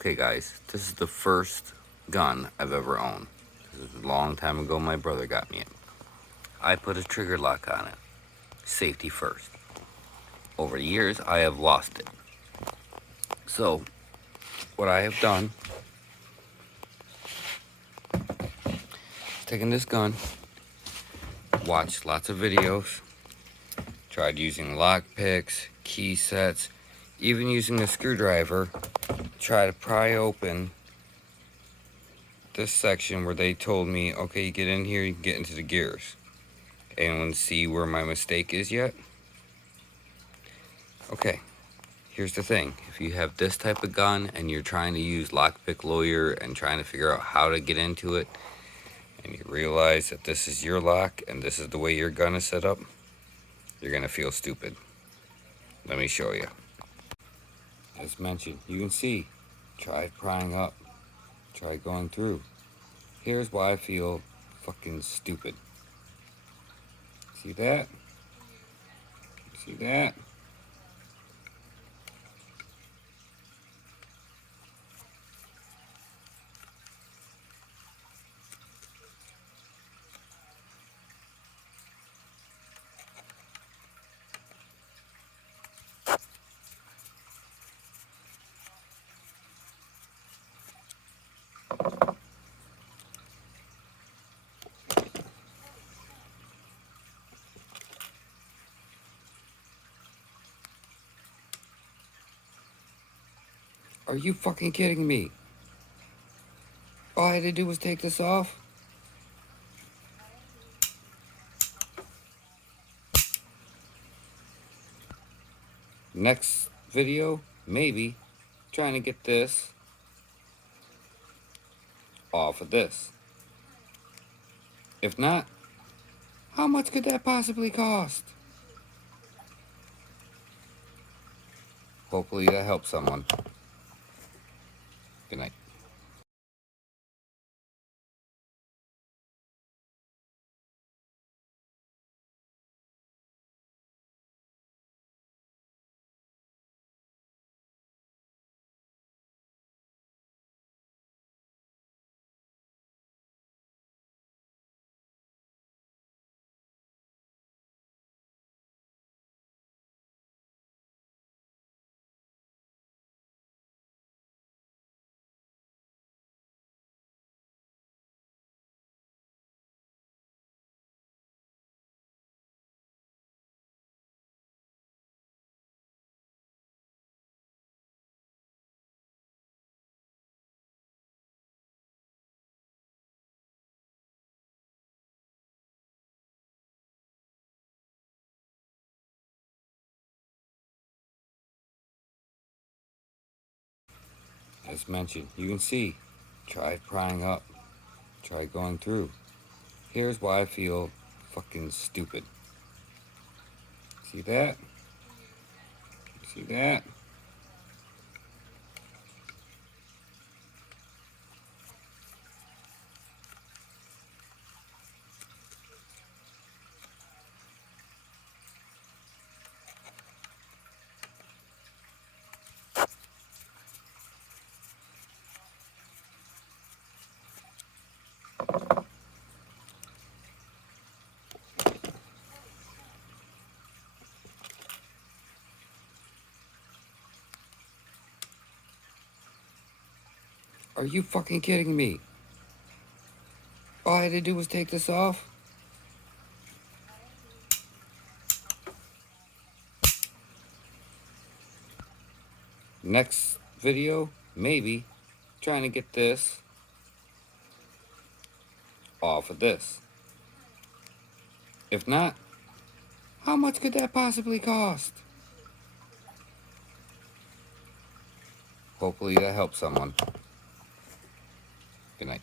Okay guys, this is the first gun I've ever owned. This is a long time ago my brother got me it. I put a trigger lock on it. Safety first. Over the years I have lost it. So what I have done is taken this gun, watched lots of videos, tried using lock picks, key sets, even using a screwdriver to try to pry open this section where they told me, okay, you get in here, you can get into the gears. Anyone see where my mistake is yet? Okay, here's the thing. If you have this type of gun and you're trying to use Lockpick Lawyer and trying to figure out how to get into it, and you realize that this is your lock and this is the way your gun is set up, you're gonna feel stupid. Let me show you. As mentioned, you can see, try prying up, try going through. Here's why I feel fucking stupid. See that? See that? Are you fucking kidding me? All I had to do was take this off? Next video, maybe, trying to get this off of this. If not, how much could that possibly cost? Hopefully that helps someone. Good night. As mentioned, you can see, try prying up, try going through. Here's why I feel fucking stupid. See that? See that? Are you fucking kidding me? All I had to do was take this off? Next video, maybe, trying to get this off of this. If not, how much could that possibly cost? Hopefully that helps someone. Good night.